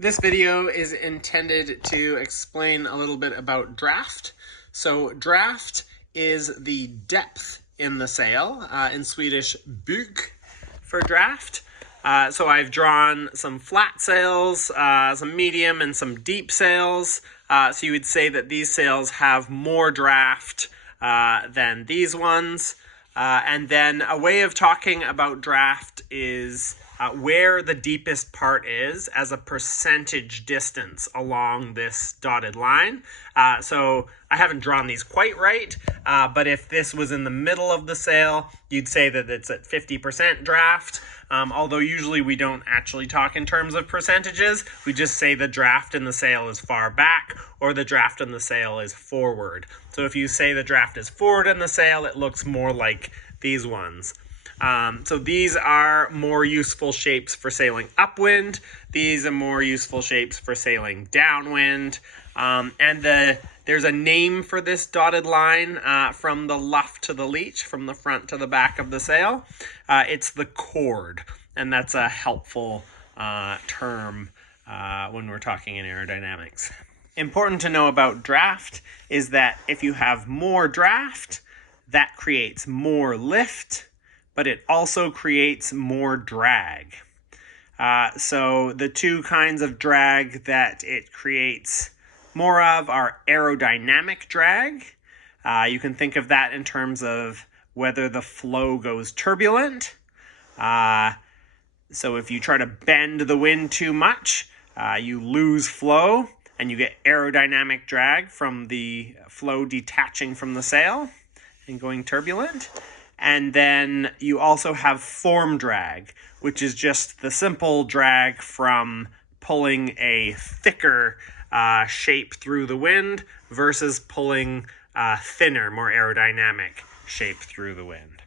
This video is intended to explain a little bit about draft. So draft is the depth in the sail, in Swedish buk for draft. So I've drawn some flat sails, some medium and some deep sails. So you would say that these sails have more draft than these ones. And then a way of talking about draft is where the deepest part is as a percentage distance along this dotted line. So I haven't drawn these quite right, but if this was in the middle of the sail, you'd say that it's at 50% draft. Although usually we don't actually talk in terms of percentages. We just say the draft in the sail is far back or the draft in the sail is forward. So if you say the draft is forward in the sail, it looks more like these ones. So these are more useful shapes for sailing upwind. These are more useful shapes for sailing downwind. There's a name for this dotted line from the luff to the leech, from the front to the back of the sail. It's the chord, and that's a helpful term when we're talking in aerodynamics. Important to know about draft is that if you have more draft, that creates more lift, but it also creates more drag. So the two kinds of drag that it creates more of are aerodynamic drag. You can think of that in terms of whether the flow goes turbulent. So if you try to bend the wind too much, you lose flow and you get aerodynamic drag from the flow detaching from the sail and going turbulent. And then you also have form drag, which is just the simple drag from pulling a thicker shape through the wind versus pulling thinner, more aerodynamic shape through the wind.